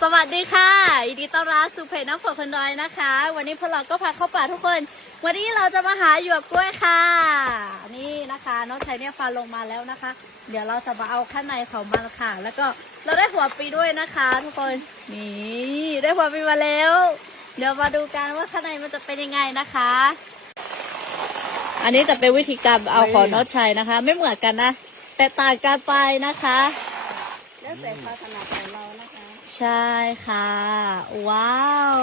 สวัสดีค่ะยินดีต้อนรับสู่เพจน้ำฝนคนดอยนะคะ วันนี้พวกเราก็พาเข้าป่าทุกคน วันนี้เราจะมาหาหยวกกล้วยค่ะ นี่นะคะน้องชายเนี่ยฟันลงมาแล้วนะคะ เดี๋ยวเราจะมาเอาข้างในของมันค่ะ แล้วก็เราได้หัวปีด้วยนะคะ ทุกคน นี่ได้หัวปีมาแล้ว เดี๋ยวมาดูกันว่าข้างในมันจะเป็นยังไงนะคะ อันนี้จะเป็นวิธีการเอาของน้องชายนะคะ ไม่เหมือนกันนะ แต่ต่างกันไปนะคะ แล้วแต่ความถนัดของเรานะคะ ใช่ค่ะ ว้าว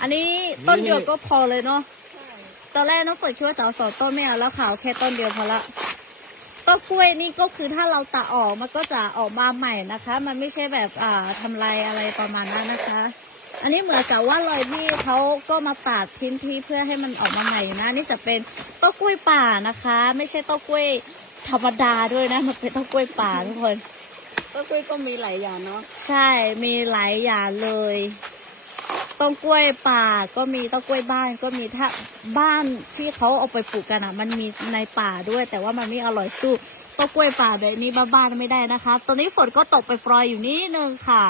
อันนี้ต้นหยวกก็พอเลยเนาะใช่ตอนแรกน้องฝนคิดว่าจะเอาสองต้นไม่เอาแล้วค่ะเอาแค่ต้นเดียวพอละต้นกล้วยนี่ก็คือถ้าเราตัดออกมันก็จะออกมาใหม่นะคะ มันไม่ใช่แบบอ่าทำลายอะไรประมาณนั้นนะคะ อันนี้เหมือนกับว่ารอยที่เขาก็มาปาดทิ้นที่เพื่อให้มันออกมาใหม่นะอันนี่จะเป็นต้นกล้วยป่านะคะ ไม่ใช่ต้นกล้วยธรรมดาด้วยนะ มันเป็นต้นกล้วยป่าทุกคน ต้นกล้วยก็มีหลายอย่างเนาะใช่มีหลายอย่างเลยต้นกล้วยป่าก็มีต้นกล้วยบ้านก็มีถ้าบ้านที่เขาเอาไปปลูกกันอะ มันมีในป่าด้วย แต่ว่ามันไม่อร่อยสู้ต้นกล้วยป่าแบบนี้บ้านๆไม่ได้นะคะ ตอนนี้ฝนก็ตกไปปรอยอยู่นิดนึงค่ะ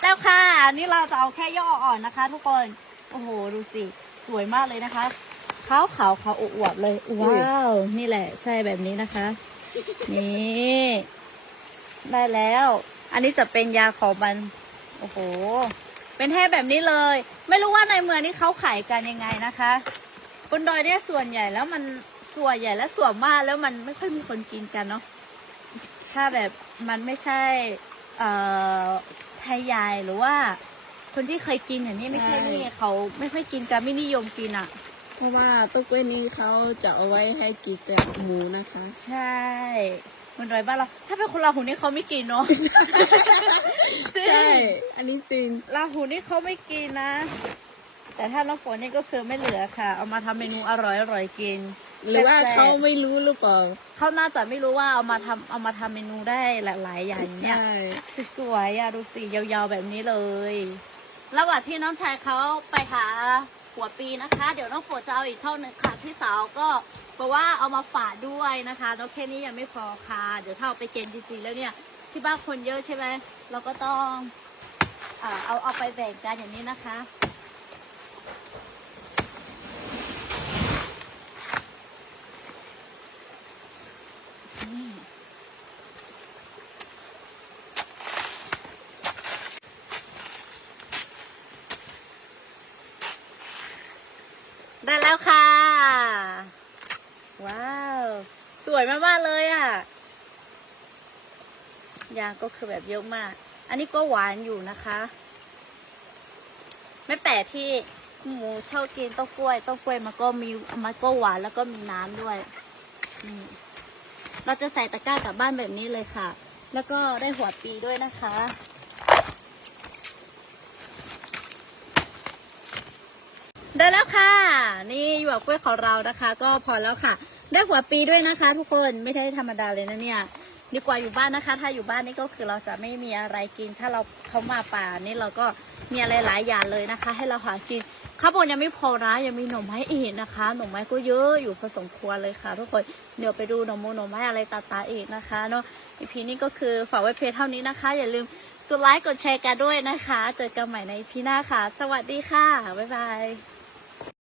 แล้วค่ะนี่เราจะเอาแค่ย่ออ่อนนะคะ ทุกคนโอ้โหดูสิสวยมากเลยนะคะขาวขาวขาวอวบๆเลยว้าว นี่แหละ ใช่แบบนี้นะคะ นี่ ได้แล้ว อันนี้จะเป็นยาของมัน โอ้โห เป็นแท่แบบนี้เลย ไม่รู้ว่าในเมืองนี่เขาขายกันยังไงนะคะบนดอยเนี่ยส่วนใหญ่แล้วมันส่วนใหญ่และส่วนมากแล้วมันไม่ค่อยมีคนกินกันเนาะ ถ้าแบบมันไม่ใช่เอ่อไทยใหญ่หรือว่า คนที่เคยกินอย่างนี้ไม่ใช่นี่เขาไม่ค่อยกินกันไม่นิยมกินอะ เพราะว่าต้นกล้วยนี้เขาจะเอาไว้ให้กินแต่หมูนะคะ ใช่ บนดอยบ้านเรา ถ้าเป็นคนลาหูนี่เขาไม่กินเนาะจริงใช่อันนี้จริง ลาหูนี่เขาไม่กินนะ แต่ถ้าน้ำฝนนี่ก็คือไม่เหลือค่ะ เอามาทำเมนูอร่อยอร่อยๆกินหรือว่าแซ่บๆ เขาไม่รู้หรือเปล่า เขาน่าจะไม่รู้ว่าเอามาทำเอามาทำเมนูได้หลาย ๆ อย่างเนี่ยใช่ สวยๆอะดูสิยาวๆแบบนี้เลย ระหว่างที่น้องชายเขาไปหาหัวปีนะคะ เดี๋ยวน้องฝนจะเอาอีกเท่านึงค่ะพี่สาวก็ บอกว่าเอามาฝากด้วยนะคะแล้วแค่นี้ยังไม่พอค่ะ เดี๋ยวถ้าเอาไปเกณฑ์จริงๆแล้วเนี่ยที่บ้านคนเยอะใช่ไหมเราก็ต้องเอ่อเอาเอาไปแบ่งกันอย่างนี้นะคะนี่ได้แล้วค่ะ ว้าว สวยมากๆเลยอะ ยางก็คือแบบเยอะมาก อันนี้ก็หวานอยู่นะคะ ไม่แปลกที่หมูชอบกินต้ากล้วยต้ากล้วยมันก็มีมันก็หวานแล้วก็มีน้ำด้วยนี่เราจะใส่ตะกร้ากลับบ้านแบบนี้เลยค่ะ แล้วก็ได้หัวปีด้วยนะคะ ได้แล้วค่ะ นี่หยวกกล้วยของเรานะคะ ก็พอแล้วค่ะ ได้หัวปีด้วยนะคะ ทุกคนไม่ใช่ธรรมดาเลยนะเนี่ย ดีกว่าอยู่บ้านนะคะ ถ้าอยู่บ้านนี่ก็คือเราจะไม่มีอะไรกิน ถ้าเราเขามาป่านี่เราก็มีอะไรหลายอย่างเลยนะคะ ให้เราหากินข้าวบนยังไม่พอนะยังมีหน่อไม้อีกนะคะ หน่อไม้ก็เยอะอยู่พอสมควรเลยค่ะ ทุกคนเดี๋ยวไปดูหน่อมงหน่อไม้อะไรตาๆอีกนะคะเนาะอีพีนี้ก็คือฝากไว้เพียงเท่านี้นะคะ อย่าลืมกดไลค์กดแชร์กันด้วยนะคะ เจอกันใหม่ในพีหน้าค่ะ สวัสดีค่ะ บ๊ายบาย